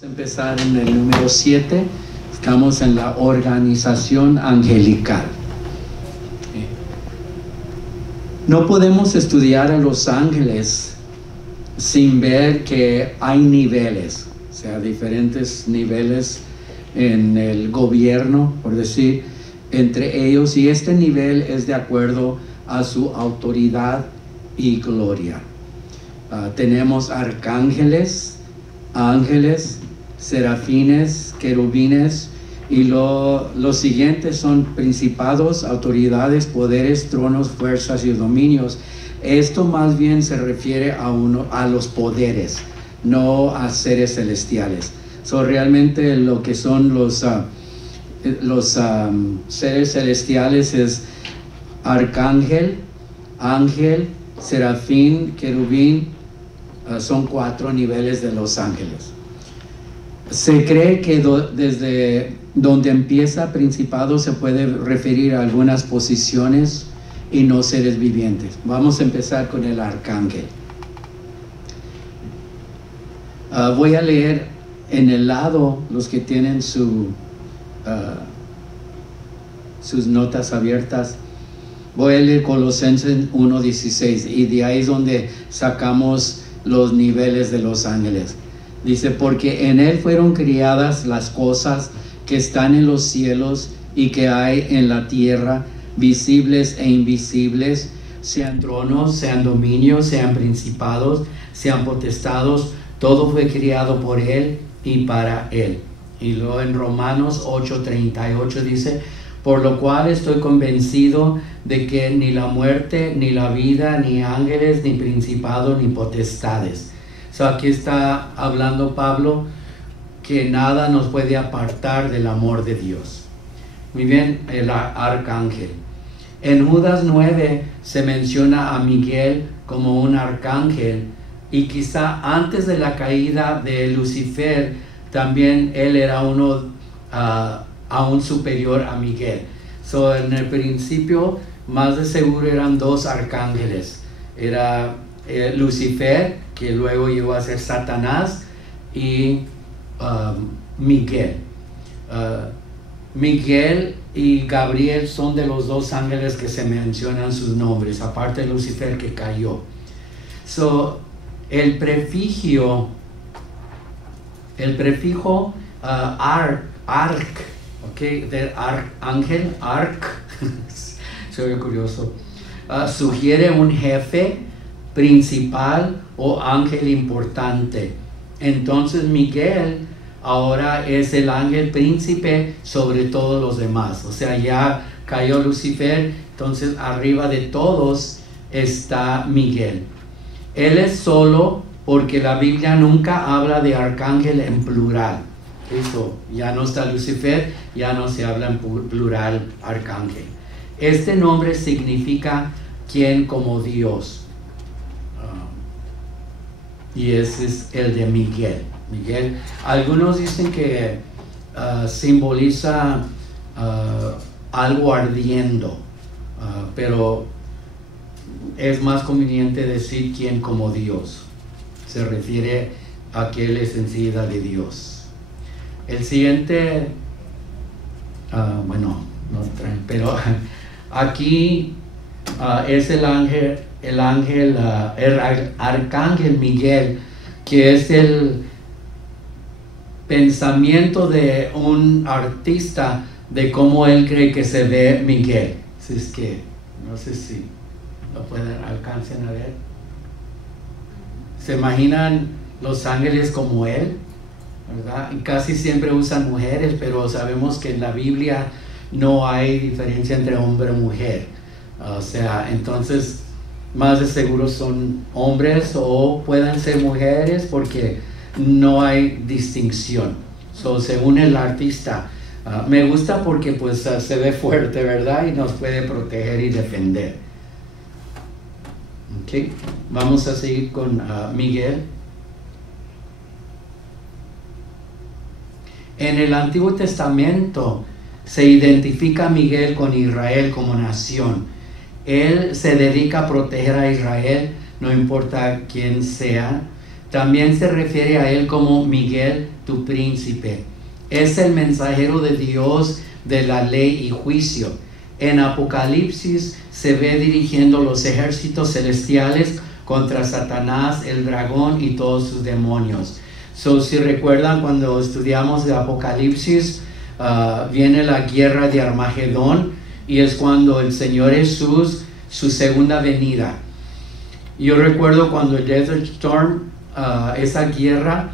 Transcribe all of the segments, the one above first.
Empezar en el número 7. Estamos en la organización angelical. No podemos estudiar a los ángeles sin ver que hay niveles, o sea, diferentes niveles en el gobierno, por decir, entre ellos, y este nivel es de acuerdo a su autoridad y gloria. Tenemos arcángeles, ángeles, serafines, querubines, y los siguientes son principados, autoridades, poderes, tronos, fuerzas y dominios. Esto más bien se refiere a los poderes, no a seres celestiales. Realmente lo que son los seres celestiales es arcángel, ángel, serafín, querubín. Son 4 niveles de los ángeles. Se cree que desde donde empieza principado se puede referir a algunas posiciones y no seres vivientes. Vamos a empezar con el arcángel. Voy a leer en el lado, los que tienen sus notas abiertas. Voy a leer Colosenses 1:16, y de ahí es donde sacamos los niveles de los ángeles. Dice: porque en él fueron criadas las cosas que están en los cielos y que hay en la tierra, visibles e invisibles, sean tronos, sean dominios, sean principados, sean potestados. Todo fue criado por él y para él. Y luego en Romanos 8:38 dice: por lo cual estoy convencido de que ni la muerte, ni la vida, ni ángeles, ni principados, ni potestades. Aquí está hablando Pablo que nada nos puede apartar del amor de Dios. Muy bien, el arcángel. En Judas 9 se menciona a Miguel como un arcángel, y quizá antes de la caída de Lucifer también él era aún superior a Miguel. En el principio, más de seguro eran 2 arcángeles. Era Lucifer, que luego llegó a ser Satanás, y Miguel. Miguel y Gabriel son de los 2 ángeles que se mencionan sus nombres, aparte de Lucifer, que cayó. El prefijo de ángel, se ve curioso, sugiere un jefe principal o ángel importante. Entonces Miguel ahora es el ángel príncipe sobre todos los demás. Ya cayó Lucifer, entonces arriba de todos está Miguel. Él es solo porque la Biblia nunca habla de arcángel en plural. Eso, ya no está Lucifer, ya no se habla en plural arcángel. Este nombre significa quien como Dios. Y ese es el de Miguel. Miguel, algunos dicen que simboliza algo ardiendo, pero es más conveniente decir quien como Dios. Se refiere a que él es enseguida de Dios. El siguiente, pero aquí es el arcángel Miguel, que es el pensamiento de un artista de cómo él cree que se ve Miguel. Si es que, no sé si lo alcancen a ver. ¿Se imaginan los ángeles como él? ¿Verdad? Y casi siempre usan mujeres, pero sabemos que en la Biblia no hay diferencia entre hombre y mujer. Entonces más de seguro son hombres o pueden ser mujeres, porque no hay distinción. Según el artista, me gusta porque se ve fuerte, ¿verdad? Y nos puede proteger y defender. Vamos a seguir con Miguel. En el Antiguo Testamento se identifica a Miguel con Israel como nación. Él se dedica a proteger a Israel, no importa quién sea. También se refiere a él como Miguel, tu príncipe. Es el mensajero de Dios de la ley y juicio. En Apocalipsis se ve dirigiendo los ejércitos celestiales contra Satanás, el dragón y todos sus demonios. Si recuerdan, cuando estudiamos de Apocalipsis, viene la guerra de Armagedón, y es cuando el Señor Jesús, su segunda venida. Yo recuerdo cuando el Desert Storm, esa guerra,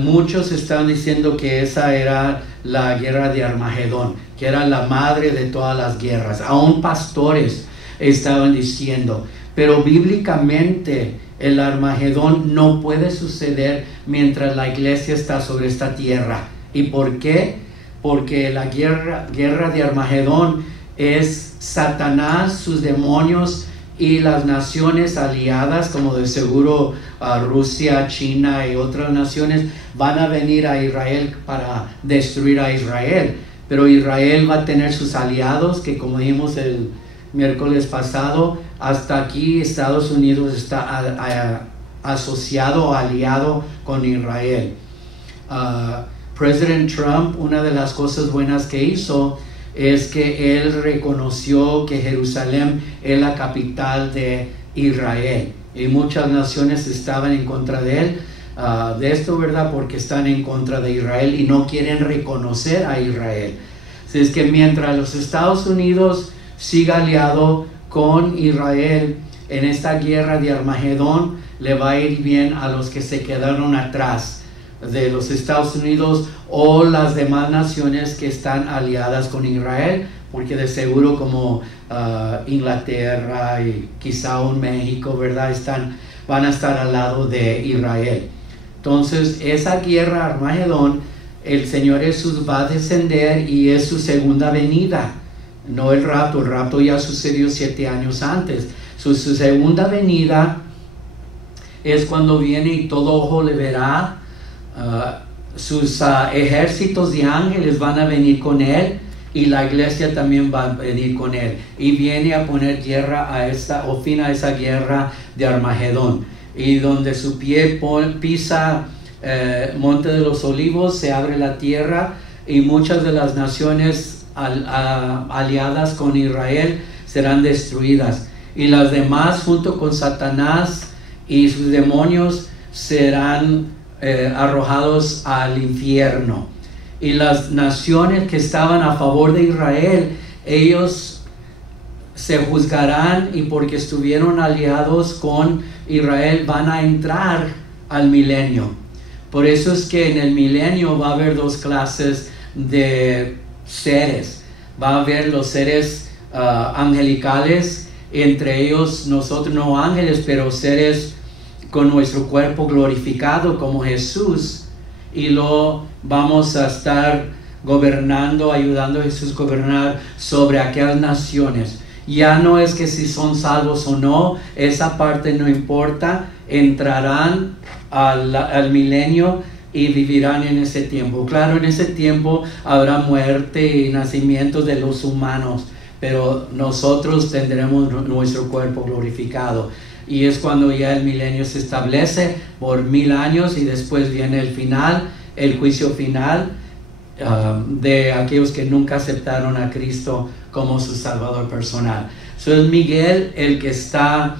muchos están diciendo que esa era la guerra de Armagedón, que era la madre de todas las guerras. Aún pastores estaban diciendo, pero bíblicamente el Armagedón no puede suceder mientras la iglesia está sobre esta tierra. ¿Y por qué? Porque la guerra de Armagedón es Satanás, sus demonios y las naciones aliadas, como de seguro Rusia, China y otras naciones, van a venir a Israel para destruir a Israel. Pero Israel va a tener sus aliados, que como dijimos el miércoles pasado, hasta aquí Estados Unidos está asociado o aliado con Israel. President Trump, una de las cosas buenas que hizo es que él reconoció que Jerusalén es la capital de Israel, y muchas naciones estaban en contra de él, de esto, ¿verdad? Porque están en contra de Israel y no quieren reconocer a Israel. Así es que mientras los Estados Unidos siga aliado con Israel en esta guerra de Armagedón, le va a ir bien a los que se quedaron atrás de los Estados Unidos o las demás naciones que están aliadas con Israel, porque de seguro como Inglaterra y quizá un México, ¿verdad? Van a estar al lado de Israel. Entonces, esa guerra Armagedón, el Señor Jesús va a descender y es su segunda venida, no el rapto ya sucedió 7 años antes. Su segunda venida es cuando viene y todo ojo le verá. Sus ejércitos de ángeles van a venir con él, y la iglesia también va a venir con él, y viene a poner fin a esa guerra de Armagedón. Y donde su pie pisa Monte de los Olivos, se abre la tierra, y muchas de las naciones aliadas con Israel serán destruidas, y las demás junto con Satanás y sus demonios serán arrojados al infierno. Y las naciones que estaban a favor de Israel, ellos se juzgarán, y porque estuvieron aliados con Israel van a entrar al milenio. Por eso es que en el milenio va a haber 2 clases de seres. Va a haber los seres angelicales, entre ellos nosotros no ángeles, pero seres con nuestro cuerpo glorificado como Jesús, y lo vamos a estar gobernando, ayudando a Jesús a gobernar sobre aquellas naciones. Ya no es que si son salvos o no, esa parte no importa, entrarán al milenio y vivirán en ese tiempo. Claro, en ese tiempo habrá muerte y nacimiento de los humanos, pero nosotros tendremos nuestro cuerpo glorificado. Y es cuando ya el milenio se establece por 1000 años, y después viene el final, el juicio final de aquellos que nunca aceptaron a Cristo como su Salvador personal. Es Miguel el que está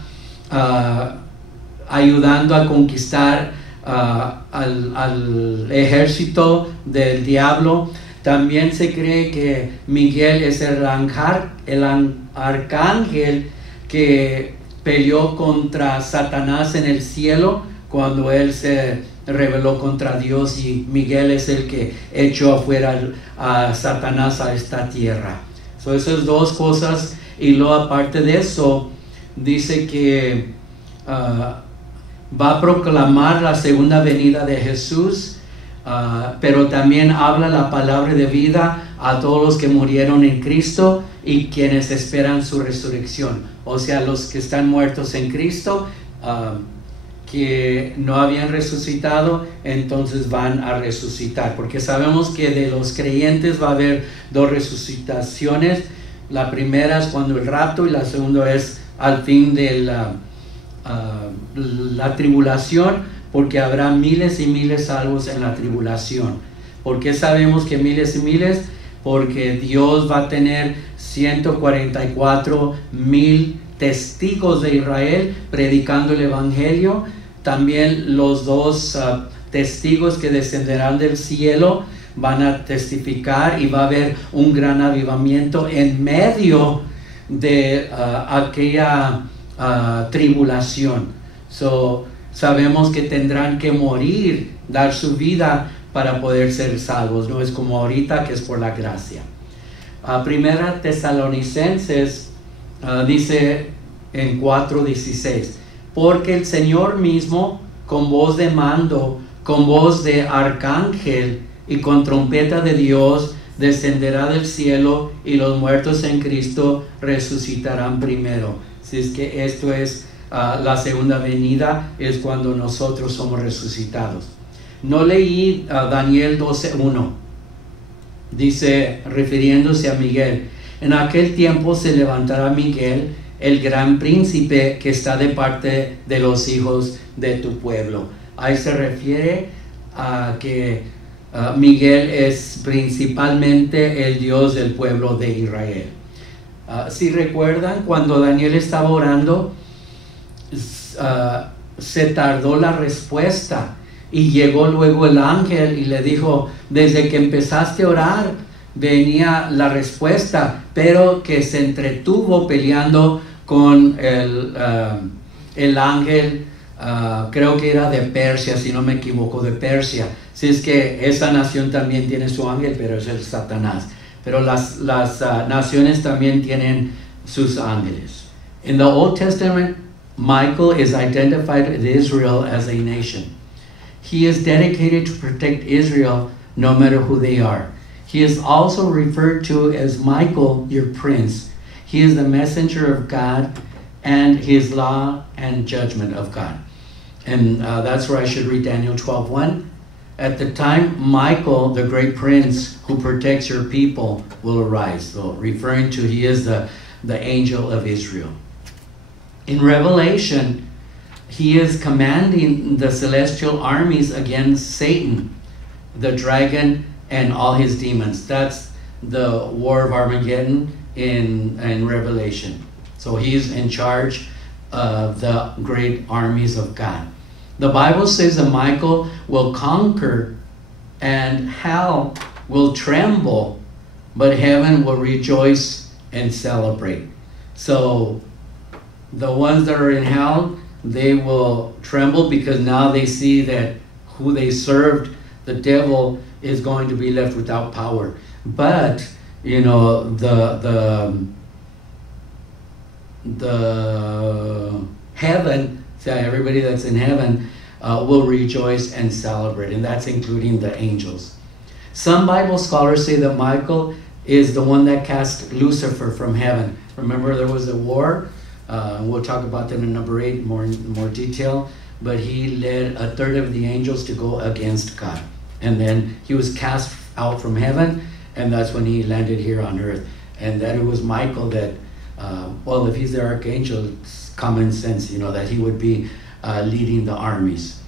ayudando a conquistar al ejército del diablo. También se cree que Miguel es el arcángel que peleó contra Satanás en el cielo cuando él se rebeló contra Dios, y Miguel es el que echó afuera a Satanás a esta tierra. Esas 2 cosas. Y luego, aparte de eso, dice que va a proclamar la segunda venida de Jesús, pero también habla la palabra de vida a todos los que murieron en Cristo y quienes esperan su resurrección. O sea, los que están muertos en Cristo, que no habían resucitado, entonces van a resucitar, porque sabemos que de los creyentes va a haber 2 resucitaciones. La primera es cuando el rapto, y la segunda es al fin de la tribulación, porque habrá miles y miles salvos en la tribulación. ¿Por qué sabemos que miles y miles? Porque Dios va a tener 144,000 testigos de Israel predicando el Evangelio. También los dos testigos que descenderán del cielo van a testificar, y va a haber un gran avivamiento en medio de aquella tribulación. Sabemos que tendrán que morir, dar su vida para poder ser salvos. No es como ahorita, que es por la gracia. Primera Tesalonicenses dice en 4:16, porque el Señor mismo, con voz de mando, con voz de arcángel y con trompeta de Dios, descenderá del cielo, y los muertos en Cristo resucitarán primero. Si es que esto es la segunda venida, es cuando nosotros somos resucitados. No leí Daniel 12:1. Dice, refiriéndose a Miguel, en aquel tiempo se levantará Miguel, el gran príncipe, que está de parte de los hijos de tu pueblo. Ahí se refiere a que Miguel es principalmente el Dios del pueblo de Israel. Si recuerdan, cuando Daniel estaba orando, se tardó la respuesta, y llegó luego el ángel y le dijo, desde que empezaste a orar venía la respuesta, pero que se entretuvo peleando con el ángel, creo que era de Persia, si no me equivoco, de Persia. Si es que esa nación también tiene su ángel, pero es el Satanás. Pero las naciones también tienen sus ángeles. In the Old Testament, Michael is identified with Israel as a nation. He is dedicated to protect Israel no matter who they are. He is also referred to as Michael, your prince. He is the messenger of God and his law and judgment of God. And that's where I should read Daniel 12:1. At the time, Michael, the great prince who protects your people, will arise. So referring to, he is the angel of Israel. In Revelation, he is commanding the celestial armies against Satan, the dragon, and all his demons. That's the war of Armageddon in Revelation. So he's in charge of the great armies of God. The Bible says that Michael will conquer and hell will tremble, but heaven will rejoice and celebrate. So the ones that are in hell, they will tremble because now they see that who they served, the devil, is going to be left without power. But you know, the heaven, so everybody that's in heaven will rejoice and celebrate, and that's including the angels. Some Bible scholars say that Michael is the one that cast Lucifer from heaven. Remember, there was a war. We'll talk about that in number 8 more detail. But he led a third of the angels to go against God, and then he was cast out from heaven, and that's when he landed here on earth. And that it was Michael that, well, if he's the archangel, it's common sense, you know, that he would be leading the armies.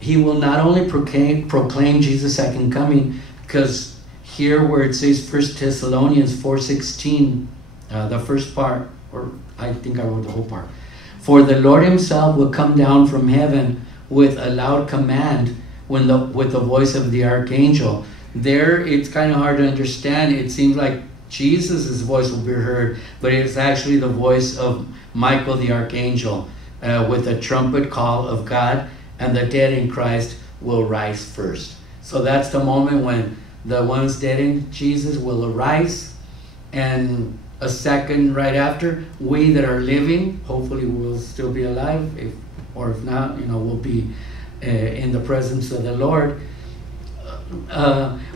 He will not only proclaim Jesus' second coming, because here where it says 1 Thessalonians 4:16, the first part, or I think I wrote the whole part. For the Lord himself will come down from heaven with a loud command with the voice of the archangel. There, it's kind of hard to understand. It seems like Jesus' voice will be heard, but it's actually the voice of Michael the archangel with a trumpet call of God, and the dead in Christ will rise first. So that's the moment when the ones dead in Jesus will arise, and a second right after, we that are living, hopefully we'll still be alive, or if not, you know, we'll be in the presence of the Lord.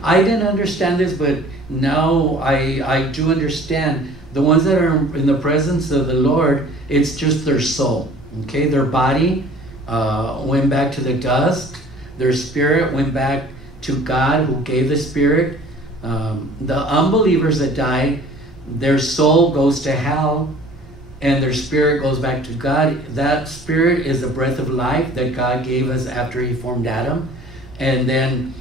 I didn't understand this, but now I do understand. The ones that are in the presence of the Lord, it's just their soul, okay? Their body went back to the dust. Their spirit went back to God who gave the spirit. The unbelievers that die, their soul goes to hell, and their spirit goes back to God. That spirit is the breath of life that God gave us after He formed Adam. And then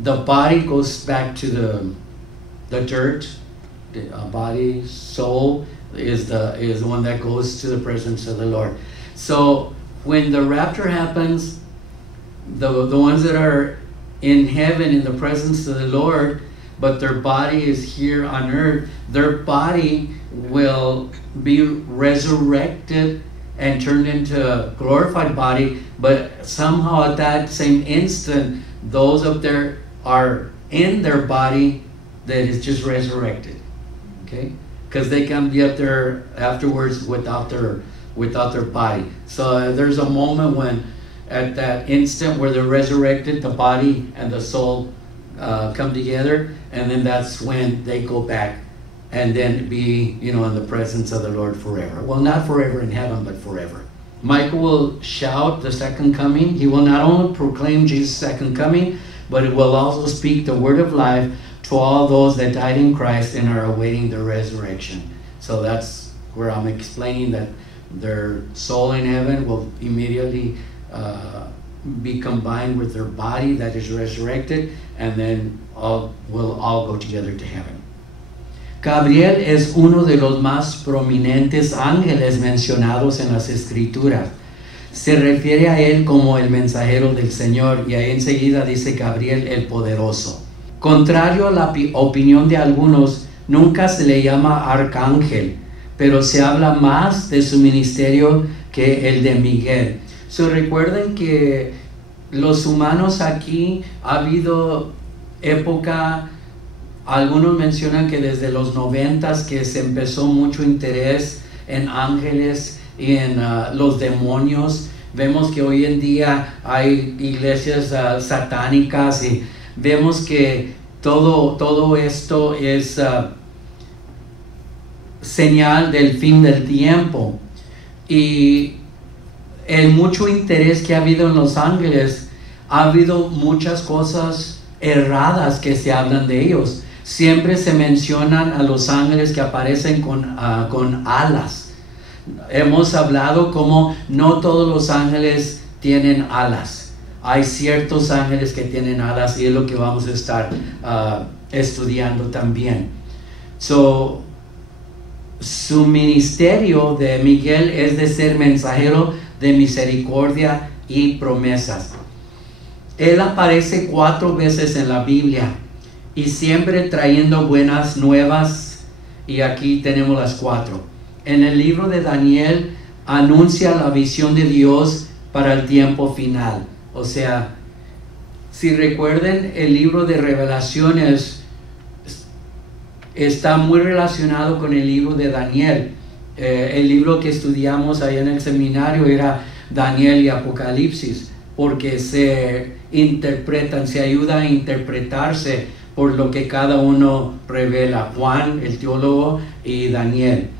the body goes back to the dirt. The body, soul is the one that goes to the presence of the Lord. So when the rapture happens, the ones that are in heaven in the presence of the Lord, but their body is here on earth, their body will be resurrected and turned into a glorified body, but somehow at that same instant, those up there are in their body that is just resurrected. Okay? Because they can be up there afterwards without their body. So there's a moment when, at that instant where they're resurrected, the body and the soul come together, and then that's when they go back and then be, in the presence of the Lord forever. Well, not forever in heaven, but forever. Michael will shout the second coming. He will not only proclaim Jesus' second coming, but it will also speak the word of life to all those that died in Christ and are awaiting the resurrection. So that's where I'm explaining that their soul in heaven will immediately be combined with their body that is resurrected, and then we'll all go together to heaven. Gabriel es uno de los más prominentes ángeles mencionados en las Escrituras. Se refiere a él como el mensajero del Señor, y ahí enseguida dice Gabriel el poderoso. Contrario a la opinión de algunos, nunca se le llama arcángel, pero se habla más de su ministerio que el de Miguel. Recuerden que los humanos aquí ha habido época. Algunos mencionan que desde los 90s que se empezó mucho interés en ángeles y en los demonios. Vemos que hoy en día hay iglesias satánicas, y vemos que todo esto es señal del fin del tiempo. Y el mucho interés que ha habido en los ángeles, ha habido muchas cosas erradas que se hablan de ellos. Siempre se mencionan a los ángeles que aparecen con alas. Hemos hablado como no todos los ángeles tienen alas. Hay ciertos ángeles que tienen alas, y es lo que vamos a estar estudiando también. Su ministerio de Miguel es de ser mensajero de misericordia y promesas. Él aparece 4 veces en la Biblia, y siempre trayendo buenas nuevas, y aquí tenemos las 4. En el libro de Daniel anuncia la visión de Dios para el tiempo final. O sea, si recuerden, el libro de Revelaciones está muy relacionado con el libro de Daniel. El libro que estudiamos ahí en el seminario era Daniel y Apocalipsis, porque se interpretan, se ayuda a interpretarse por lo que cada uno revela, Juan, el teólogo, y Daniel.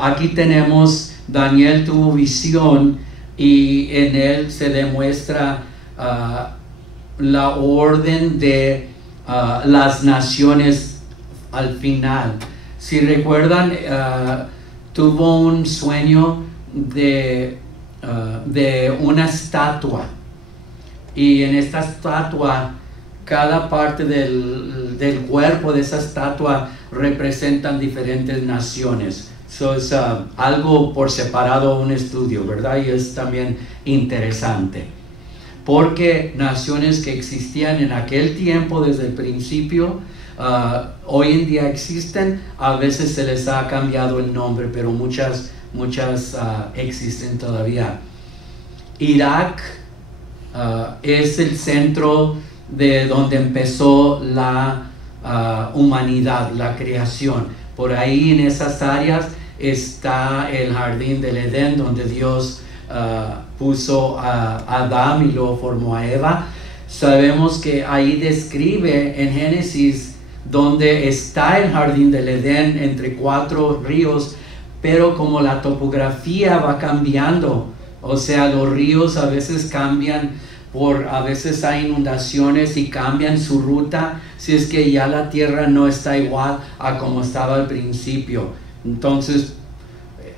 Aquí tenemos, Daniel tuvo visión, y en él se demuestra la orden de las naciones al final. Si recuerdan, tuvo un sueño de una estatua, y en esta estatua, cada parte del cuerpo de esa estatua representan diferentes naciones. Es algo por separado, un estudio, ¿verdad? Y es también interesante, porque naciones que existían en aquel tiempo desde el principio, hoy en día existen. A veces se les ha cambiado el nombre, pero muchas existen todavía. Irak es el centro de donde empezó la humanidad, la creación. Por ahí, en esas áreas, está el jardín del Edén, donde Dios puso a Adán y luego formó a Eva. Sabemos que ahí describe en Génesis donde está el jardín del Edén, entre 4 ríos, pero como la topografía va cambiando, o sea, los ríos a veces cambian, a veces hay inundaciones y cambian su ruta, si es que ya la tierra no está igual a como estaba al principio. Entonces,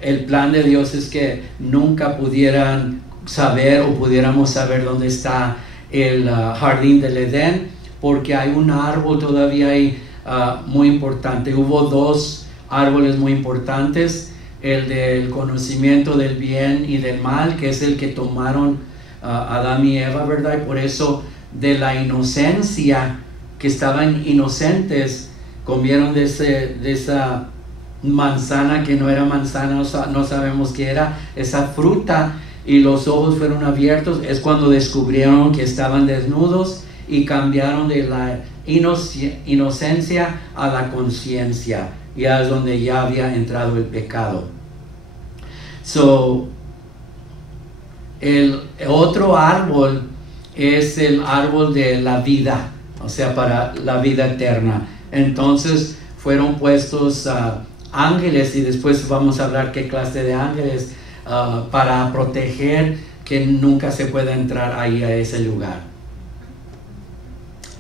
el plan de Dios es que nunca pudieran saber o pudiéramos saber dónde está el jardín del Edén, porque hay un árbol todavía ahí muy importante. Hubo dos árboles muy importantes, el del conocimiento del bien y del mal, que es el que tomaron Adán y Eva, ¿verdad? Y por eso de la inocencia, que estaban inocentes, comieron de esa manzana que no era manzana, no sabemos qué era, esa fruta, y los ojos fueron abiertos. Es cuando descubrieron que estaban desnudos y cambiaron de la inocencia a la conciencia. Ya es donde ya había entrado el pecado. El otro árbol es el árbol de la vida, o sea, para la vida eterna. Entonces fueron puestos ángeles, y después vamos a hablar qué clase de ángeles, para proteger que nunca se pueda entrar ahí a ese lugar.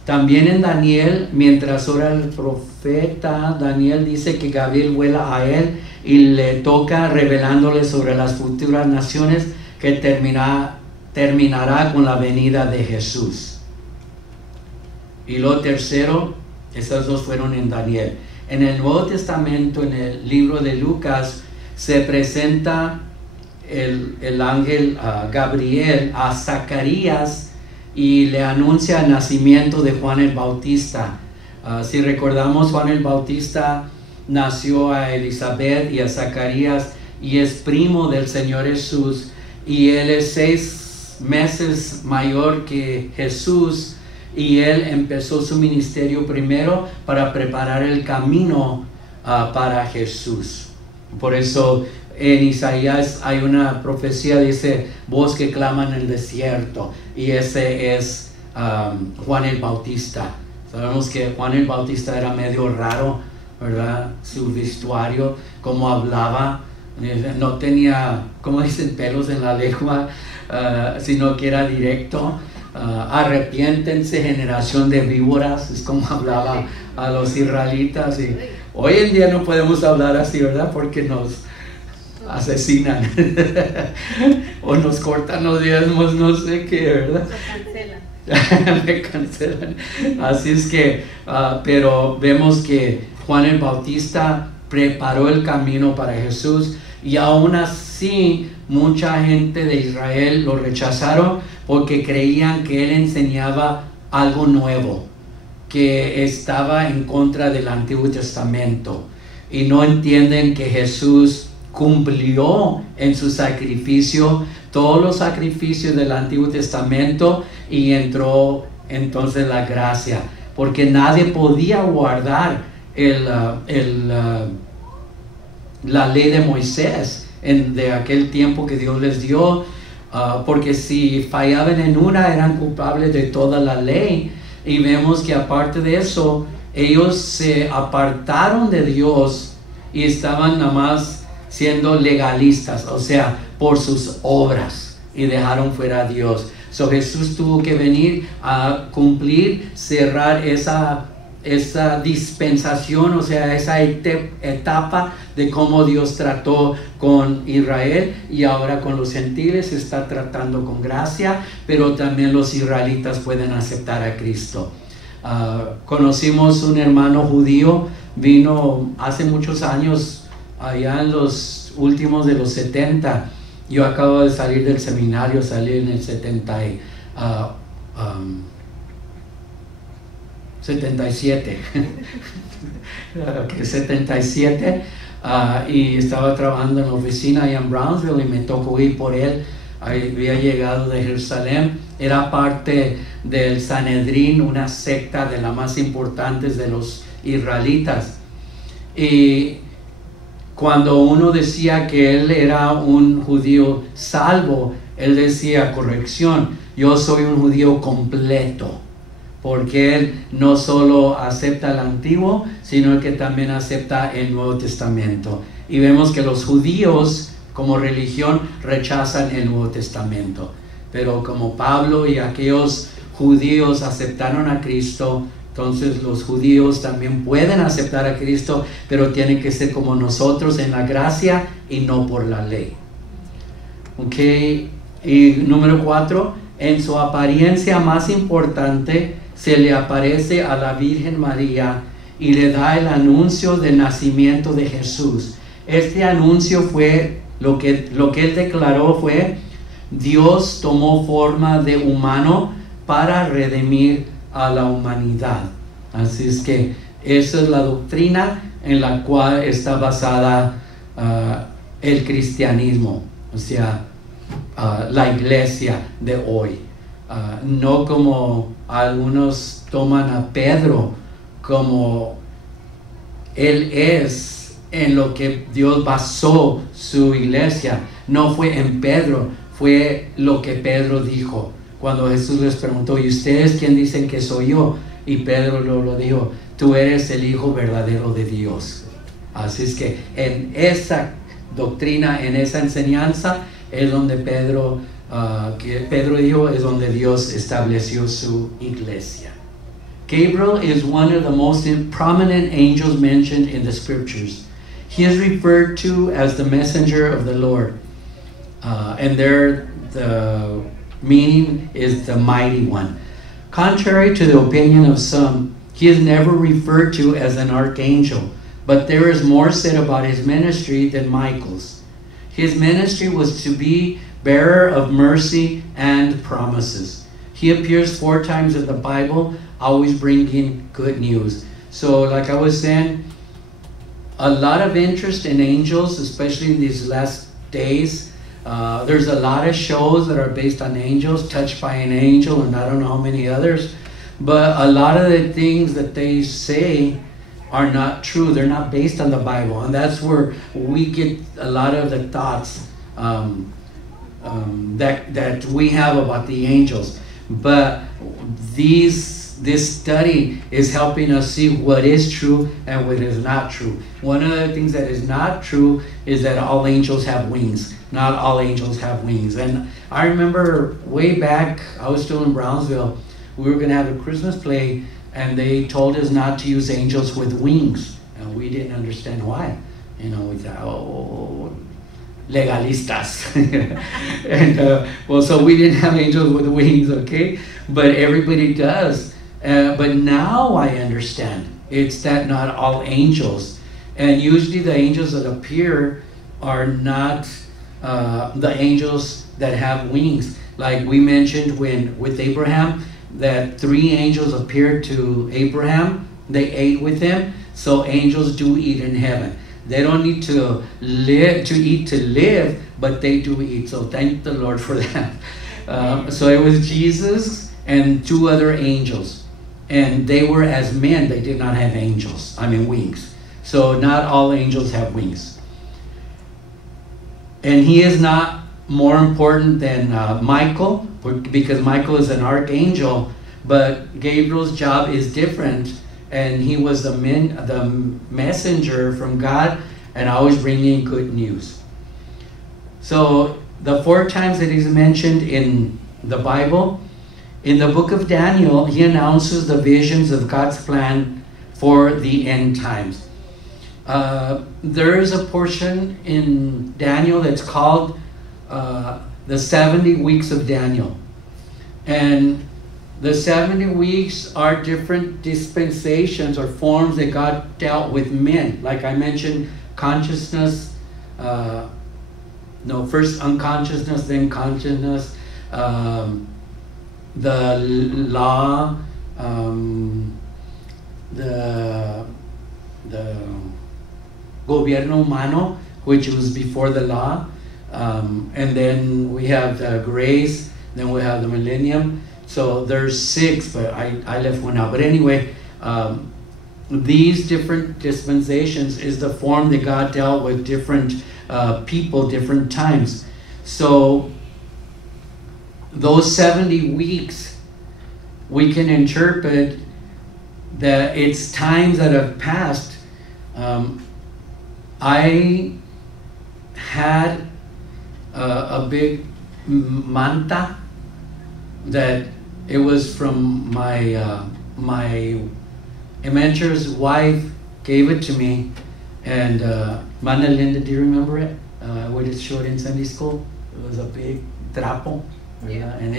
También en Daniel, mientras ora el profeta, Daniel dice que Gabriel vuela a él y le toca revelándole sobre las futuras naciones que terminará con la venida de Jesús. Y lo tercero, esas dos fueron en Daniel. En el Nuevo Testamento, en el libro de Lucas, se presenta el ángel Gabriel a Zacarías y le anuncia el nacimiento de Juan el Bautista. Si recordamos, Juan el Bautista nació a Elizabeth y a Zacarías y es primo del Señor Jesús, y él es 6 meses mayor que Jesús, y él empezó su ministerio primero para preparar el camino para Jesús. Por eso en Isaías hay una profecía, dice, voz que clama en el desierto, y ese es Juan el Bautista. Sabemos que Juan el Bautista era medio raro, ¿verdad? Su vestuario, cómo hablaba, no tenía, como dicen, pelos en la lengua, sino que era directo. Arrepiéntense, generación de víboras, es como hablaba a los israelitas. Y hoy en día no podemos hablar así, ¿verdad? Porque nos asesinan o nos cortan los diezmos, no sé qué, ¿verdad? Me cancelan. Así es que, pero vemos que Juan el Bautista preparó el camino para Jesús, y aún así mucha gente de Israel lo rechazaron porque creían que él enseñaba algo nuevo, que estaba en contra del Antiguo Testamento, y no entienden que Jesús cumplió en su sacrificio todos los sacrificios del Antiguo Testamento, y entró entonces la gracia, porque nadie podía guardar la ley de Moisés de aquel tiempo que Dios les dio, porque si fallaban en una eran culpables de toda la ley. Y vemos que aparte de eso, ellos se apartaron de Dios y estaban nada más siendo legalistas, o sea, por sus obras, y dejaron fuera a Dios. Jesús tuvo que venir a cumplir, cerrar esa dispensación, o sea, esa etapa de cómo Dios trató con Israel, y ahora con los gentiles se está tratando con gracia, pero también los israelitas pueden aceptar a Cristo. Conocimos un hermano judío, vino hace muchos años, allá en los últimos de los 70. Yo acabo de salir del seminario, salí en el 77 y estaba trabajando en la oficina allá en Brownsville, y me tocó ir por él. Había llegado de Jerusalén, era parte del Sanedrín, una secta de las más importantes de los israelitas, y cuando uno decía que él era un judío salvo, él decía, corrección, yo soy un judío completo, porque él no solo acepta el Antiguo, sino que también acepta el Nuevo Testamento. Y vemos que los judíos como religión rechazan el Nuevo Testamento, pero como Pablo y aquellos judíos aceptaron a Cristo, Entonces los judíos también pueden aceptar a Cristo, pero tienen que ser como nosotros en la gracia y no por la ley. Ok, y número 4, en su apariencia más importante se le aparece a la Virgen María y le da el anuncio del nacimiento de Jesús. Este anuncio fue lo que él declaró fue: Dios tomó forma de humano para redimir a la humanidad. Así es que esa es la doctrina en la cual está basada el cristianismo, o sea, la iglesia de hoy. No como algunos toman a Pedro como él es en lo que Dios basó su iglesia. No fue en Pedro, fue lo que Pedro dijo. Cuando Jesús les preguntó: ¿y ustedes quién dicen que soy yo? Y Pedro lo dijo: tú eres el Hijo verdadero de Dios. Así es que en esa doctrina, en esa enseñanza, es donde Pedro dijo, es donde Dios estableció su iglesia. Gabriel is one of the most prominent angels mentioned in the scriptures. He is referred to as the messenger of the Lord. And there the meaning is the mighty one. Contrary to the opinion of some, he is never referred to as an archangel, but there is more said about his ministry than Michael's. His ministry was to be bearer of mercy and promises. He appears 4 times in the Bible, always bringing good news. So like I was saying, a lot of interest in angels, especially in these last days. There's a lot of shows that are based on angels, Touched by an Angel, and I don't know how many others. But a lot of the things that they say are not true. They're not based on the Bible. And that's where we get a lot of the thoughts that we have about the angels. But this study is helping us see what is true and what is not true. One of the things that is not true is that all angels have wings. Not all angels have wings. And I remember way back, I was still in Brownsville, we were going to have a Christmas play, and they told us not to use angels with wings. And we didn't understand why. You know, we thought, oh, legalistas. And well, so we didn't have angels with wings, okay? But everybody does. But now I understand. It's that not all angels. And usually the angels that appear are not the angels that have wings. Like we mentioned with Abraham, that 3 angels appeared to Abraham. They ate with him. So angels do eat in heaven. They don't need to eat to live, but they do eat. So thank the Lord for that. So it was Jesus and 2 other angels. And they were as men. They did not have wings. So not all angels have wings. And he is not more important than Michael, because Michael is an archangel, but Gabriel's job is different, and he was the messenger from God and always bringing good news. So the 4 times that he's mentioned in the Bible, in the book of Daniel, he announces the visions of God's plan for the end times. There is a portion in Daniel that's called the 70 weeks of Daniel. And the 70 weeks are different dispensations or forms that God dealt with men. Like I mentioned, consciousness, first unconsciousness, then consciousness, the law, the gobierno humano, which was before the law, and then we have the grace, then we have the millennium. So there's 6, but I left one out. But anyway, these different dispensations is the form that God dealt with different people, different times. So those 70 weeks, we can interpret that it's times that have passed. I had a big manta that it was from my Mentor's wife gave it to me, and Mana Linda, do you remember it? What it showed in Sunday school? It was a big trapo, Yeah. and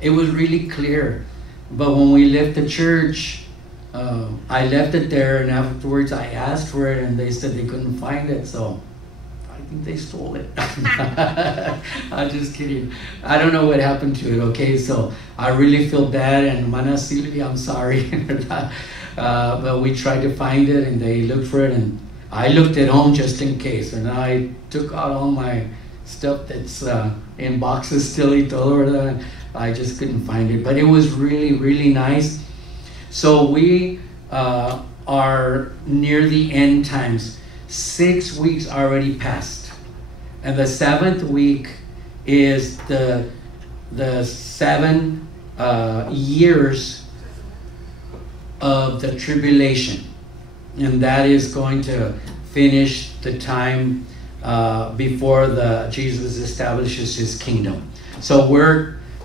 it was really clear. But when we left the church, I left it there, and afterwards I asked for it, and they said they couldn't find it, so I think they stole it. I'm just kidding. I don't know what happened to it, okay? So I really feel bad, and Mana Silvia, I'm sorry. But we tried to find it, and they looked for it, and I looked at home just in case, and I took out all my stuff that's in boxes still y todo, ¿verdad? I just couldn't find it, but it was really, really nice. So we are near the end times. 6 weeks already passed, and the 7th week is the 7 years of the tribulation, and that is going to finish the time before Jesus establishes his kingdom. So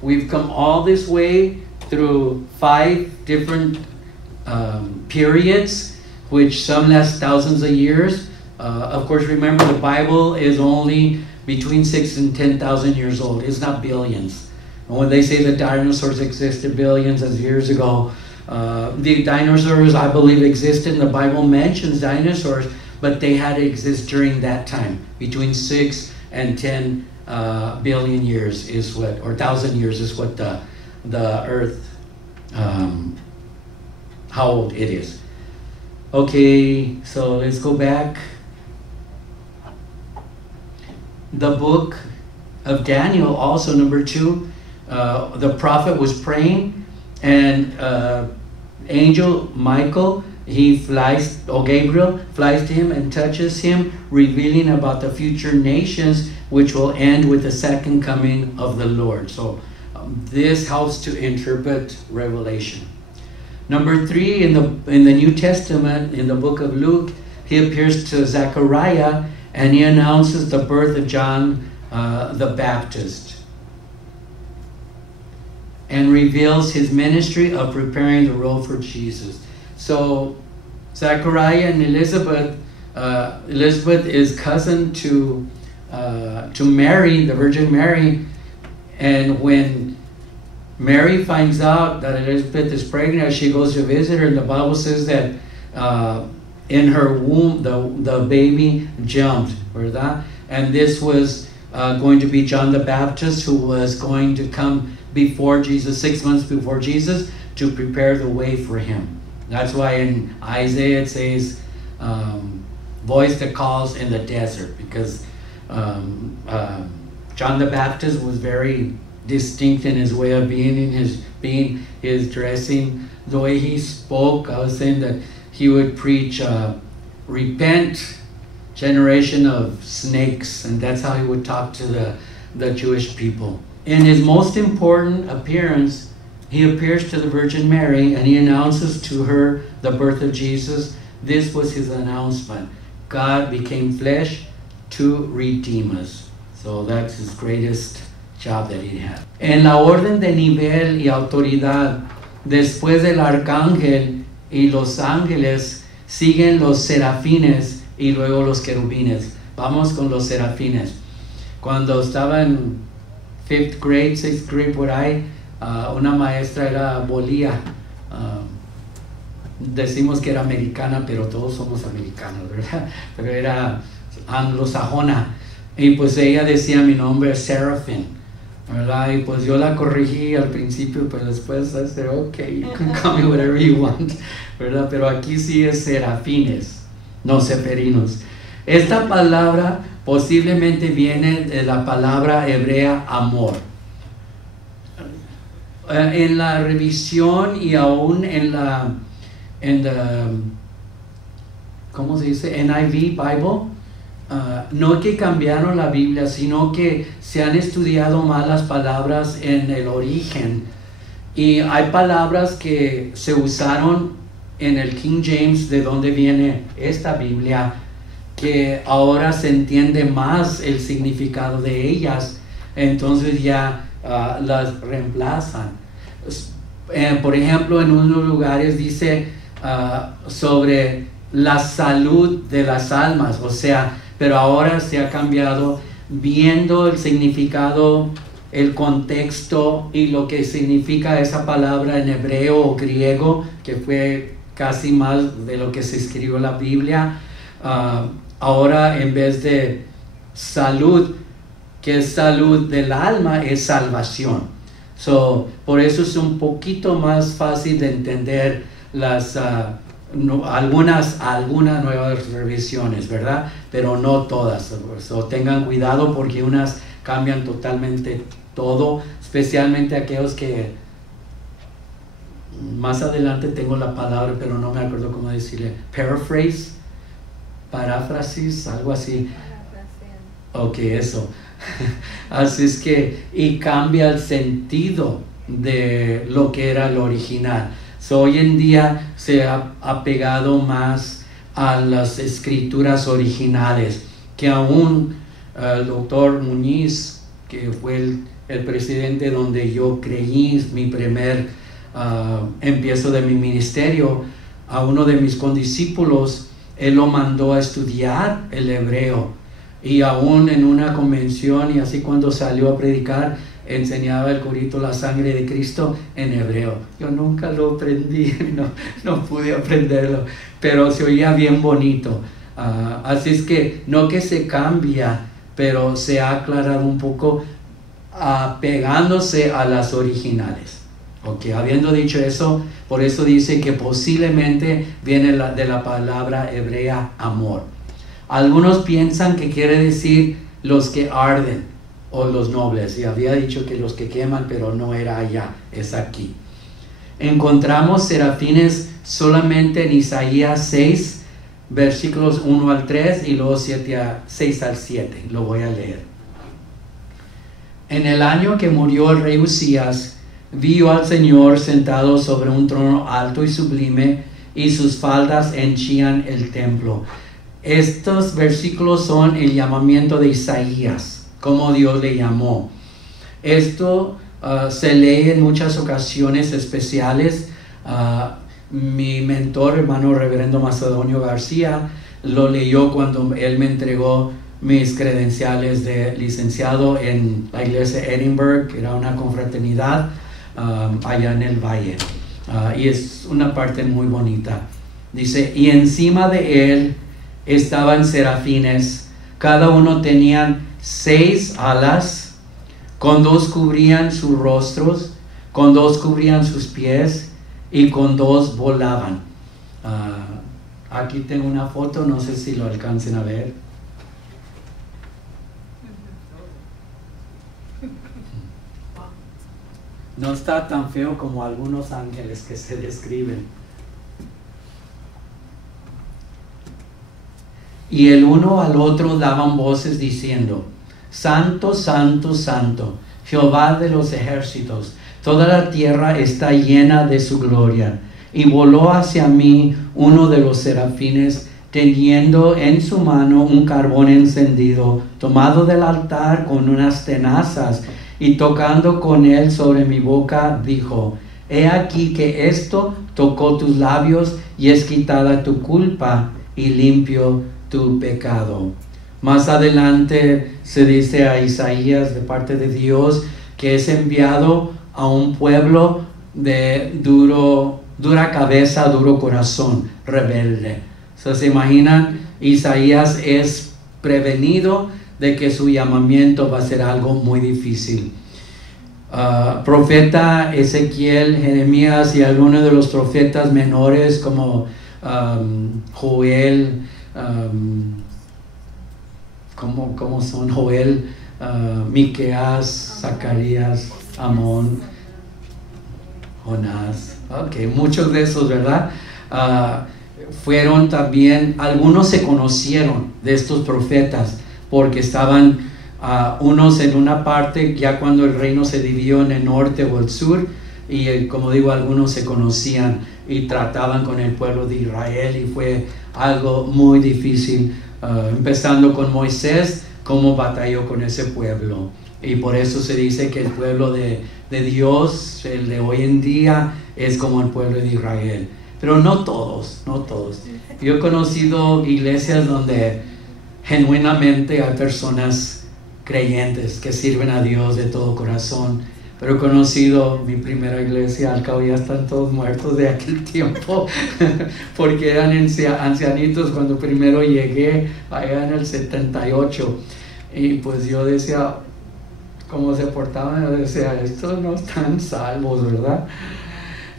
we've come all this way through 5 different periods, which some last thousands of years. Of course, remember the Bible is only between 6 and 10,000 years old. It's not billions. And when they say the dinosaurs existed billions of years ago, the dinosaurs, I believe, existed, and the Bible mentions dinosaurs, but they had to exist during that time. Between 6 and 10 billion years is what, or 1,000 years is what the earth, how old it is. Okay, so let's go back. The book of Daniel, also number 2, the prophet was praying, and angel Michael, Gabriel flies to him and touches him, revealing about the future nations, which will end with the second coming of the Lord. So this helps to interpret Revelation. Number 3, in the New Testament, in the book of Luke, he appears to Zechariah, and he announces the birth of John the Baptist, and reveals his ministry of preparing the road for Jesus. So Zechariah and Elizabeth, Elizabeth is cousin to Mary, the Virgin Mary, and when Mary finds out that Elizabeth is pregnant, she goes to visit her, and the Bible says that in her womb the baby jumped, ¿verdad? And this was going to be John the Baptist, who was going to come before Jesus, 6 months before Jesus, to prepare the way for him. That's why in Isaiah it says, voice that calls in the desert, because John the Baptist was very distinct in his way of being, his dressing, the way he spoke. I was saying that he would preach, repent, generation of snakes, and that's how he would talk to the Jewish people. In his most important appearance, he appears to the Virgin Mary, and he announces to her the birth of Jesus. This was his announcement. God became flesh to redeem us. So that's his greatest job that he had. En la orden de nivel y autoridad, después del arcángel y los ángeles, siguen los serafines y luego los querubines. Vamos con los serafines. Cuando estaba en 5th grade, 6th grade, por ahí, una maestra era Bolía. Decimos que era americana, pero todos somos americanos, ¿verdad? Pero era anglosajona. Y pues ella decía mi nombre es Serafin, ¿verdad? Y pues yo la corregí al principio, pero después I said, okay, you can call me whatever you want, ¿verdad? Pero aquí sí es serafines, no seferinos. Esta palabra posiblemente viene de la palabra hebrea amor. En la revisión y aún en la ¿cómo se dice? NIV Bible, no que cambiaron la Biblia, sino que se han estudiado más las palabras en el origen, y hay palabras que se usaron en el King James, de donde viene esta Biblia, que ahora se entiende más el significado de ellas, entonces ya las reemplazan. Por ejemplo, en unos lugares dice sobre la salud de las almas, o sea, pero ahora se ha cambiado viendo el significado, el contexto y lo que significa esa palabra en hebreo o griego, que fue casi más de lo que se escribió en la Biblia. Ahora en vez de salud, que es salud del alma, es salvación. Por eso es un poquito más fácil de entender las algunas nuevas revisiones, ¿verdad? Pero no todas. Tengan cuidado porque unas cambian totalmente todo, especialmente aquellos que más adelante tengo la palabra, pero no me acuerdo cómo decirle, paráfrasis, algo así. Ok, eso. Así es que, y cambia el sentido de lo que era el original. Hoy en día se ha apegado más a las escrituras originales, que aún el doctor Muñiz, que fue el presidente donde yo creí mi primer empiezo de mi ministerio, a uno de mis condiscípulos, él lo mandó a estudiar el hebreo, y aún en una convención y así cuando salió a predicar, enseñaba el corito La Sangre de Cristo en hebreo. Yo nunca lo aprendí, no pude aprenderlo, pero se oía bien bonito. Así es que no que se cambia, pero se ha aclarado un poco apegándose a las originales. Ok, habiendo dicho eso, por eso dice que posiblemente viene de la palabra hebrea amor. Algunos piensan que quiere decir los que arden o los nobles, y había dicho que los que queman, pero no era allá, es aquí. Encontramos serafines solamente en Isaías 6, versículos 1 al 3 y luego 6 al 7. Lo voy a leer. En el año que murió el rey Usías, vi yo al Señor sentado sobre un trono alto y sublime, y sus faldas henchían el templo. Estos versículos son el llamamiento de Isaías, como Dios le llamó. Esto se lee en muchas ocasiones especiales. Mi mentor, hermano reverendo Macedonio García, lo leyó cuando él me entregó mis credenciales de licenciado en la iglesia Edinburgh, que era una confraternidad allá en el valle. Y es una parte muy bonita. Dice, y encima de él estaban serafines, cada uno tenían 6 alas, con 2 cubrían sus rostros, con 2 cubrían sus pies, y con 2 volaban. Aquí tengo una foto, no sé si lo alcancen a ver. No está tan feo como algunos ángeles que se describen. Y el uno al otro daban voces diciendo, Santo, Santo, Santo, Jehová de los ejércitos, toda la tierra está llena de su gloria. Y voló hacia mí uno de los serafines, teniendo en su mano un carbón encendido, tomado del altar con unas tenazas, y tocando con él sobre mi boca, dijo, he aquí que esto tocó tus labios, y es quitada tu culpa, y limpio tu pecado. Más adelante se dice a Isaías de parte de Dios que es enviado a un pueblo de dura cabeza, duro corazón, rebelde. ¿Se imaginan? Isaías es prevenido de que su llamamiento va a ser algo muy difícil. Profeta Ezequiel, Jeremías y algunos de los profetas menores como Joel, ¿cómo son? Joel, Miqueas, Zacarías, Amón, Jonás. Ok, muchos de esos, ¿verdad? Fueron también, algunos se conocieron de estos profetas porque estaban unos en una parte ya cuando el reino se dividió en el norte o el sur, y como digo, algunos se conocían y trataban con el pueblo de Israel, y fue algo muy difícil, empezando con Moisés, cómo batalló con ese pueblo. Y por eso se dice que el pueblo de Dios, el de hoy en día, es como el pueblo de Israel. pero no todos, no todos. Yo he conocido iglesias donde genuinamente hay personas creyentes que sirven a Dios de todo corazón, pero he conocido mi primera iglesia, al cabo ya están todos muertos de aquel tiempo, porque eran ancianitos cuando primero llegué allá en el 78, y pues yo decía, cómo se portaban, yo decía, estos no están salvos, ¿verdad?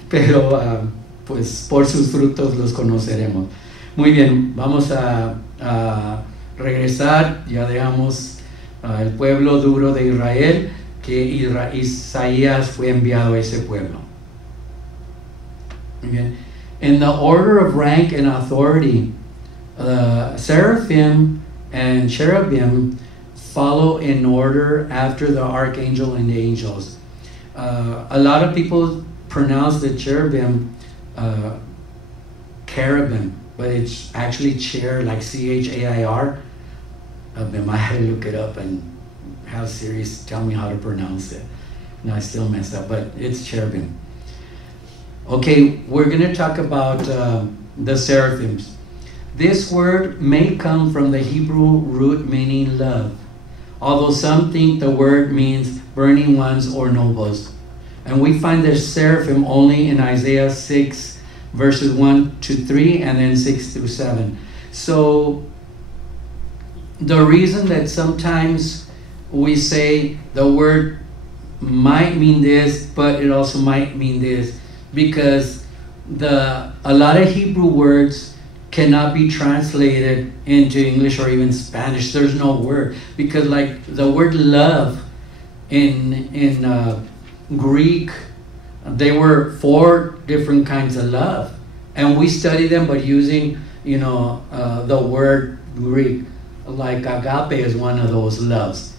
Pero pues por sus frutos los conoceremos. Muy bien, vamos a regresar, ya dejamos el pueblo duro de Israel, que Isaías fue enviado a ese pueblo. Muy bien. In the order of rank and authority, seraphim and cherubim follow in order after the archangel and the angels. A lot of people pronounce the cherubim cherubim, but it's actually chair, like C-H-A-I-R. I might look it up and have Siri tell me how to pronounce it. No, I still messed up, but it's cherubim. Okay, we're going to talk about the seraphims. This word may come from the Hebrew root meaning love, although some think the word means burning ones or nobles. And we find the seraphim only in Isaiah 6, verses 1 to 3, and then 6 through 7. So the reason that sometimes we say the word might mean this, but it also might mean this, because a lot of Hebrew words cannot be translated into English or even Spanish. There's no word, because like the word love in Greek, there were 4 different kinds of love, and we study them but using the word Greek. Like agape is one of those loves.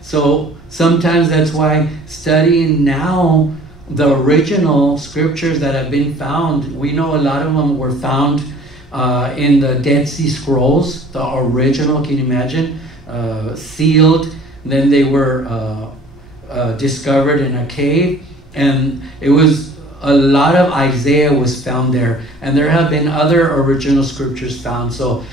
So sometimes that's why studying now the original scriptures that have been found, we know a lot of them were found in the Dead Sea Scrolls, the original, can you imagine? Sealed, then they were discovered in a cave, and it was a lot of Isaiah was found there, and there have been other original scriptures found. So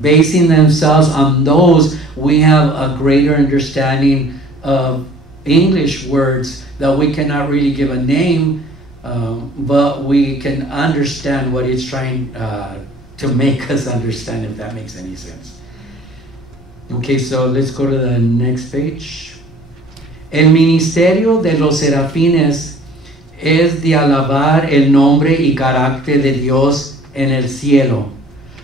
basing themselves on those, we have a greater understanding of English words that we cannot really give a name, but we can understand what it's trying to make us understand, if that makes any sense. Okay, so let's go to the next page. El ministerio de los serafines es de alabar el nombre y carácter de Dios en el cielo.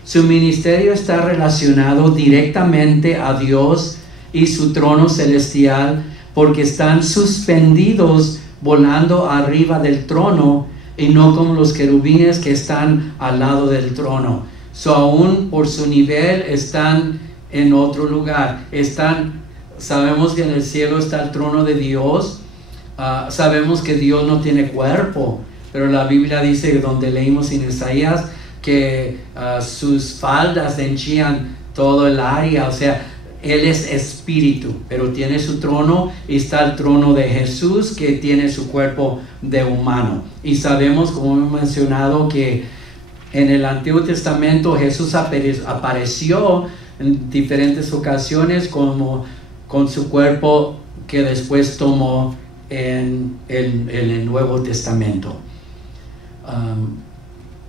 Su ministerio está relacionado directamente a Dios y su trono celestial, porque están suspendidos volando arriba del trono y no como los querubines que están al lado del trono. So, aún por su nivel están en otro lugar. Sabemos que en el cielo está el trono de Dios. Sabemos que Dios no tiene cuerpo, pero la Biblia dice, donde leímos en Isaías, que sus faldas henchían todo el área. O sea, Él es espíritu, pero tiene su trono, y está el trono de Jesús, que tiene su cuerpo de humano. Y sabemos, como hemos mencionado, que en el Antiguo Testamento Jesús apareció en diferentes ocasiones como con su cuerpo que después tomó en el Nuevo Testamento.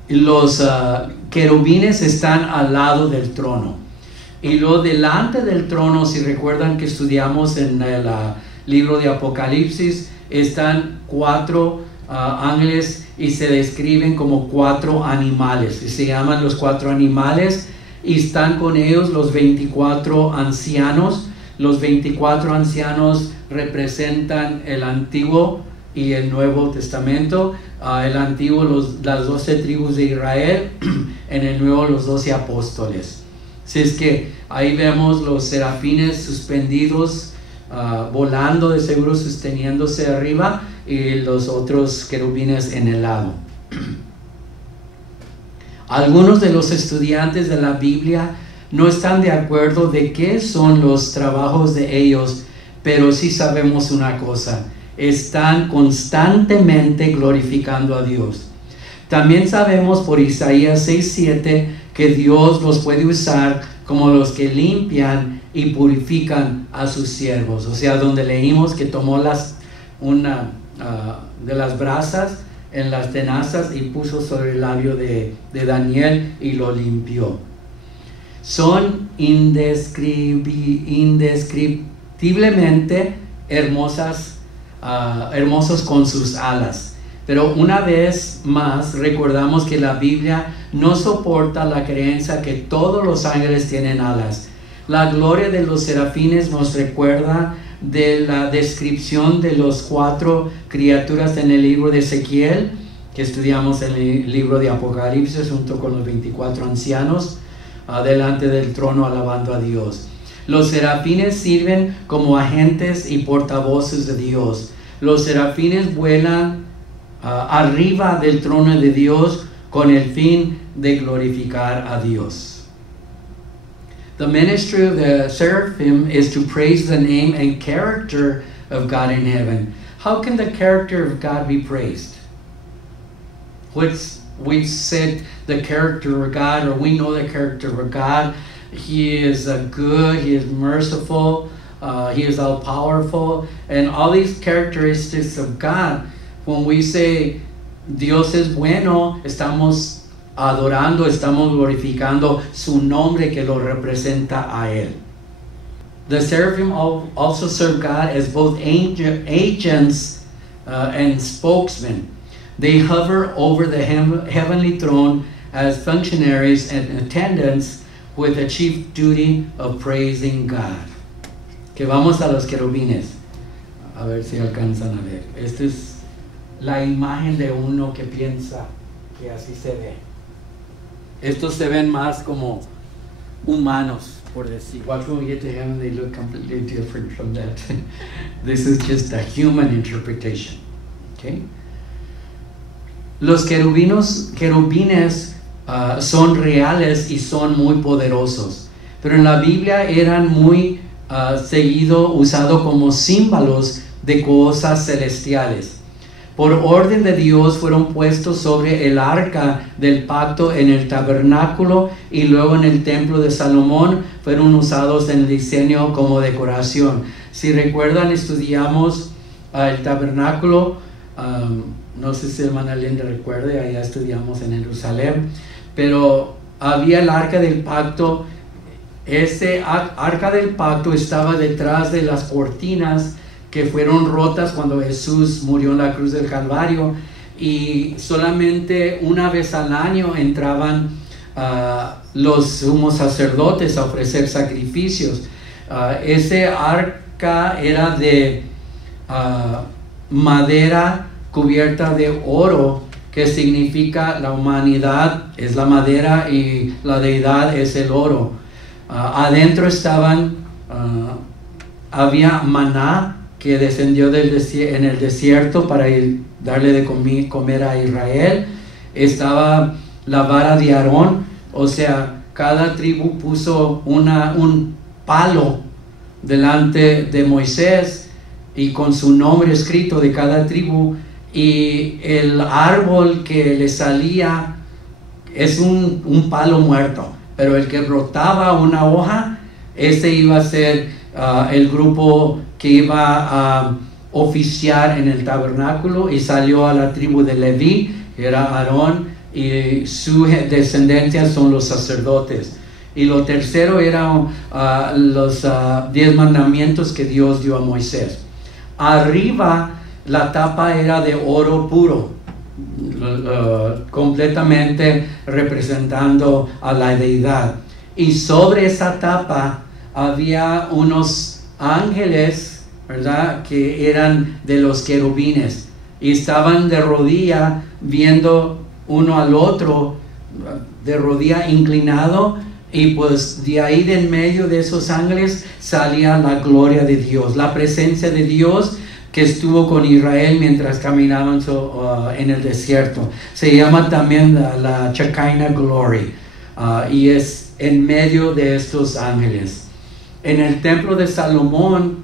Los querubines están al lado del trono. Y luego delante del trono, si recuerdan que estudiamos en el libro de Apocalipsis, están 4 ángeles y se describen como 4 animales. Y se llaman los 4 animales, y están con ellos los 24 ancianos. Los 24 ancianos representan el Antiguo y el Nuevo Testamento. El Antiguo, las 12 tribus de Israel, en el Nuevo los 12 apóstoles. Así es que ahí vemos los serafines suspendidos, volando, de seguro sosteniéndose arriba, y los otros querubines en el lado. Algunos de los estudiantes de la Biblia no están de acuerdo de qué son los trabajos de ellos, pero sí sabemos una cosa: están constantemente glorificando a Dios. También sabemos por Isaías 6:7 que Dios los puede usar como los que limpian y purifican a sus siervos. O sea, donde leímos que tomó una de las brasas en las tenazas y puso sobre el labio de Daniel y lo limpió. Son indescriptiblemente hermosos con sus alas. Pero una vez más recordamos que la Biblia no soporta la creencia que todos los ángeles tienen alas. La gloria de los serafines nos recuerda de la descripción de los 4 criaturas en el libro de Ezequiel, que estudiamos en el libro de Apocalipsis junto con los 24 ancianos delante del trono alabando a Dios. Los serafines sirven como agentes y portavoces de Dios. Los serafines vuelan arriba del trono de Dios con el fin de glorificar a Dios. The ministry of the seraphim is to praise the name and character of God in heaven. How can the character of God be praised? We said the character of God, or we know the character of God. He is good, He is merciful, He is all-powerful, and all these characteristics of God. When we say Dios es bueno, estamos adorando, estamos glorificando su nombre que lo representa a Él. The seraphim also serve God as both agents and spokesmen. They hover over the heavenly throne as functionaries and attendants with the chief duty of praising God. Que vamos a los querubines. A ver si alcanzan a ver. Esta es la imagen de uno que piensa que así se ve. Estos se ven más como humanos, por decir. Watch when we get to heaven, they look completely different from that. This is just a human interpretation. Okay? Los querubines son reales y son muy poderosos, pero en la Biblia eran muy seguido usado como símbolos de cosas celestiales. Por orden de Dios fueron puestos sobre el arca del pacto en el tabernáculo y luego en el templo de Salomón fueron usados en el diseño como decoración. Si recuerdan, estudiamos el tabernáculo, no sé si hermana Linda recuerde, allá estudiamos en Jerusalén, pero había el arca del pacto. Ese arca del pacto estaba detrás de las cortinas que fueron rotas cuando Jesús murió en la cruz del Calvario, y solamente una vez al año entraban los sumos sacerdotes a ofrecer sacrificios. Ese arca era de madera cubierta de oro, que significa la humanidad es la madera y la deidad es el oro. Adentro había maná que descendió en el desierto para darle de comer a Israel. Estaba la vara de Aarón, o sea, cada tribu puso un palo delante de Moisés y con su nombre escrito de cada tribu, y el árbol que le salía es un palo muerto, pero el que brotaba una hoja, ese iba a ser el grupo que iba a oficiar en el tabernáculo, y salió a la tribu de Leví, que era Aarón, y su descendencia son los sacerdotes. Y lo tercero eran los 10 mandamientos que Dios dio a Moisés. Arriba la tapa era de oro puro, completamente representando a la deidad. Y sobre esa tapa había unos ángeles, ¿verdad?, que eran de los querubines, y estaban de rodilla viendo uno al otro, de rodilla inclinado, y pues de ahí de en medio de esos ángeles salía la gloria de Dios, la presencia de Dios que estuvo con Israel mientras caminaban en el desierto. Se llama también la Shekinah Glory, y es en medio de estos ángeles. En el templo de Salomón,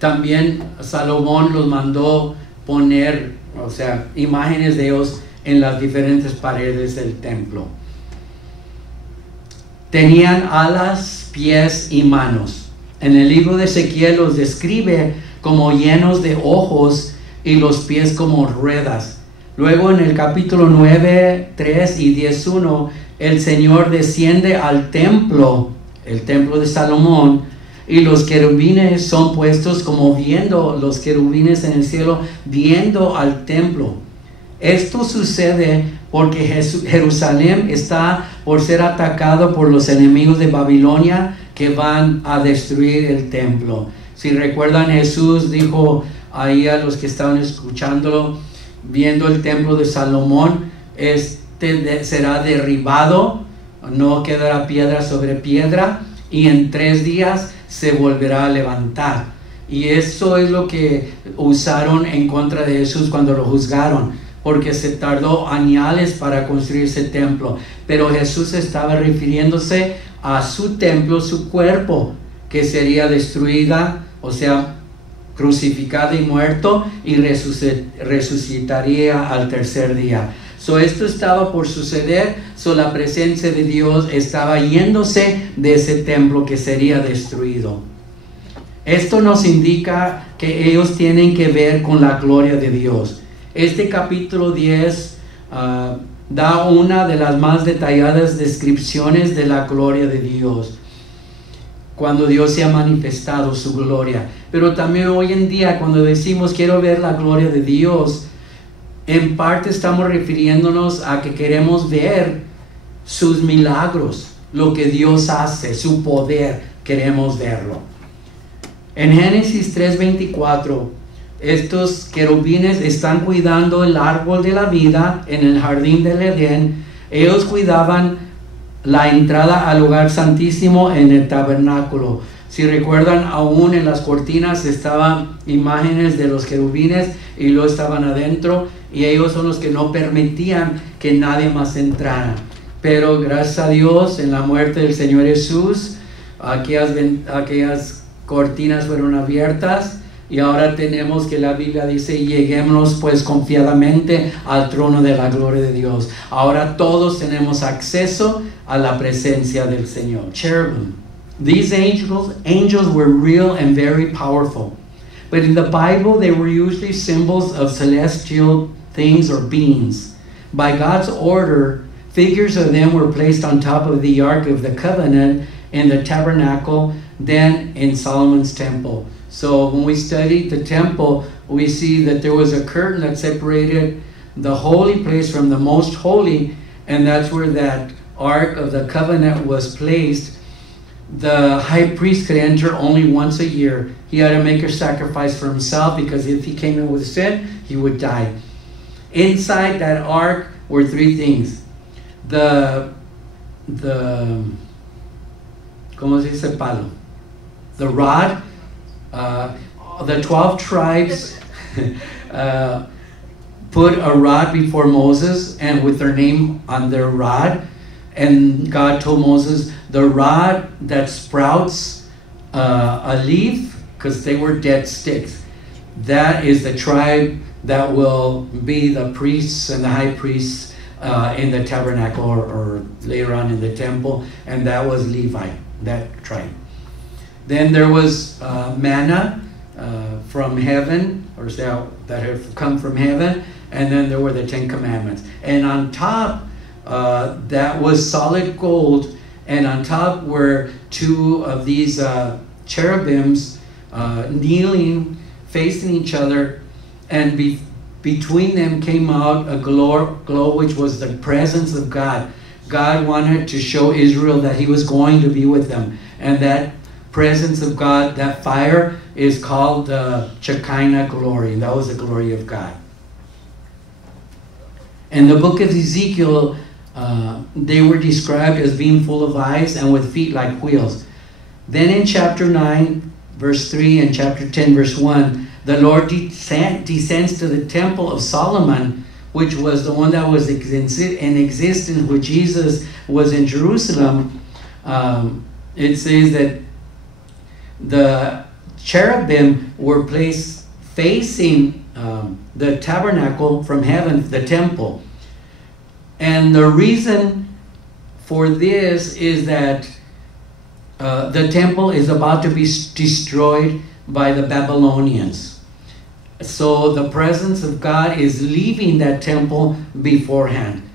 también Salomón los mandó poner, o sea, imágenes de ellos en las diferentes paredes del templo. Tenían alas, pies y manos. En el libro de Ezequiel los describe como llenos de ojos y los pies como ruedas. Luego en el capítulo 9, 3 y 10:1, el Señor desciende al templo, el templo de Salomón, y los querubines son puestos como viendo, los querubines en el cielo, viendo al templo. Esto sucede porque Jerusalén está por ser atacado por los enemigos de Babilonia que van a destruir el templo. Si recuerdan, Jesús dijo ahí a los que estaban escuchándolo, viendo el templo de Salomón, será derribado, no quedará piedra sobre piedra, y en 3 días se volverá a levantar. Y eso es lo que usaron en contra de Jesús cuando lo juzgaron, porque se tardó años para construir ese templo. Pero Jesús estaba refiriéndose a su templo, su cuerpo, que sería destruida, o sea, crucificado y muerto, y resucitaría al 3er día. Esto estaba por suceder, la presencia de Dios estaba yéndose de ese templo que sería destruido. Esto nos indica que ellos tienen que ver con la gloria de Dios. Este capítulo 10 da una de las más detalladas descripciones de la gloria de Dios, cuando Dios se ha manifestado su gloria. Pero también hoy en día, cuando decimos quiero ver la gloria de Dios, en parte estamos refiriéndonos a que queremos ver sus milagros, lo que Dios hace, su poder, queremos verlo. En Génesis 3:24, estos querubines están cuidando el árbol de la vida en el jardín del Edén. Ellos cuidaban la entrada al lugar santísimo en el tabernáculo. Si recuerdan, aún en las cortinas estaban imágenes de los querubines y luego estaban adentro, y ellos son los que no permitían que nadie más entrara. Pero gracias a Dios, en la muerte del Señor Jesús, aquellas cortinas fueron abiertas, y ahora tenemos que la Biblia dice: lleguémonos pues confiadamente al trono de la gloria de Dios. Ahora todos tenemos acceso a la presencia del Señor. Cherubim. These angels were real and very powerful. But in the Bible, they were usually symbols of celestial things or beings. By God's order, figures of them were placed on top of the Ark of the Covenant in the tabernacle, then in Solomon's temple. So when we studied the temple, we see that there was a curtain that separated the holy place from the most holy, and that's where that Ark of the Covenant was placed. The high priest could enter only once a year. He had to make a sacrifice for himself, because if he came in with sin, he would die. Inside that ark were 3 things. ¿Cómo se dice palo? The rod. The 12 tribes put a rod before Moses, and with their name on their rod. And God told Moses, the rod that sprouts a leaf, because they were dead sticks, that is the tribe that will be the priests and the high priests in the tabernacle, or later on in the temple, and that was Levi, that tribe. Then there was manna from heaven, or that had come from heaven, and then there were the 10 Commandments. And on top, that was solid gold, and on top were 2 of these cherubims kneeling, facing each other, and between them came out a glow which was the presence of God. God wanted to show Israel that he was going to be with them, and that presence of God, that fire, is called the Shekinah glory, and that was the glory of God. In the book of Ezekiel, they were described as being full of eyes and with feet like wheels. Then in chapter 9, verse 3, and chapter 10, verse 1, the Lord descends to the temple of Solomon, which was the one that was in existence when Jesus was in Jerusalem. It says that the cherubim were placed facing the tabernacle from heaven, the temple. And the reason for this is that the temple is about to be destroyed by the Babylonians. So the presence of God is leaving that temple beforehand.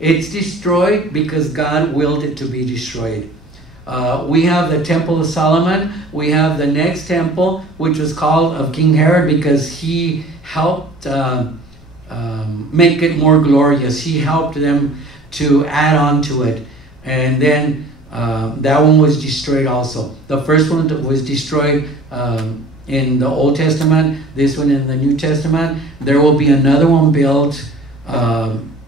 It's destroyed because God willed it to be destroyed. We have the Temple of Solomon. We have the next temple, which was called of King Herod because he helped make it more glorious. He helped them to add on to it. And then that one was destroyed also. The first one was destroyed in the Old Testament, this one in the New Testament. There will be another one built,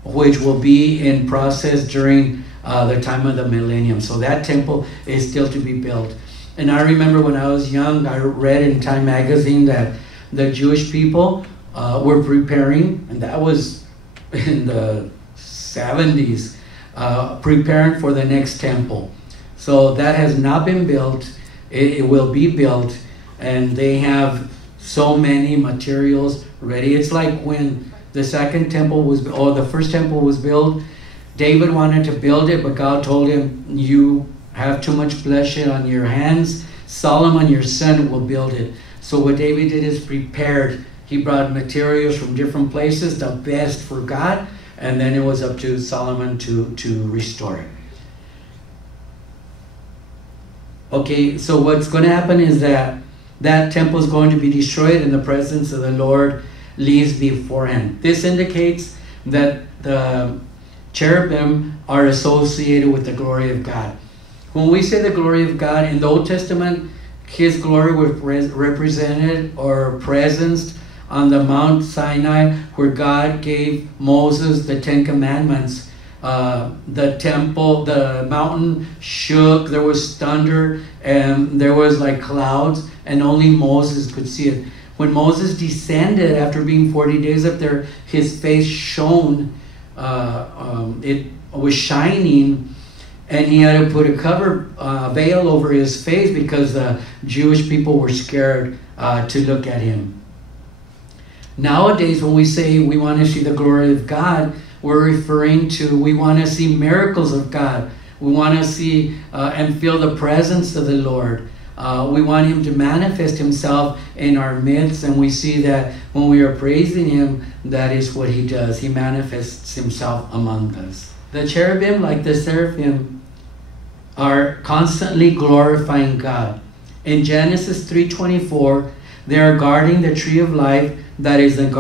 which will be in process during the time of the millennium. So that temple is still to be built. And I remember when I was young, I read in Time magazine that the Jewish people were preparing, and that was in the 70s, preparing for the next temple. So that has not been built. It will be built, and they have so many materials ready. It's like when the second temple was, or the first temple was built, David wanted to build it, but God told him, you have too much bloodshed on your hands. Solomon, your son, will build it. So what David did is prepared. He brought materials from different places, the best for God, and then it was up to Solomon to restore it. Okay, so what's going to happen is that that temple is going to be destroyed and the presence of the Lord leaves beforehand. This indicates that the cherubim are associated with the glory of God. When we say the glory of God, in the Old Testament, His glory was represented or presenced on the Mount Sinai, where God gave Moses the 10 Commandments. The temple, the mountain shook, there was thunder, and there was like clouds, and only Moses could see it. When Moses descended after being 40 days up there, his face shone, it was shining, and he had to put a veil over his face because the Jewish people were scared to look at him. Nowadays, when we say we want to see the glory of God, we're referring to, we want to see miracles of God. We want to see and feel the presence of the Lord. We want Him to manifest Himself in our midst, and we see that when we are praising Him, that is what He does. He manifests Himself among us. The cherubim, like the seraphim, are constantly glorifying God. In Genesis 3:24, they are guarding the tree of life that is in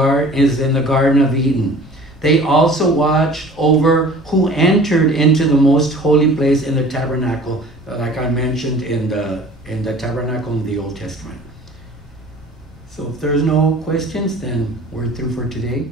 the Garden of Eden. They also watched over who entered into the most holy place in the tabernacle, like I mentioned in the tabernacle in the Old Testament. So if there's no questions, then we're through for today.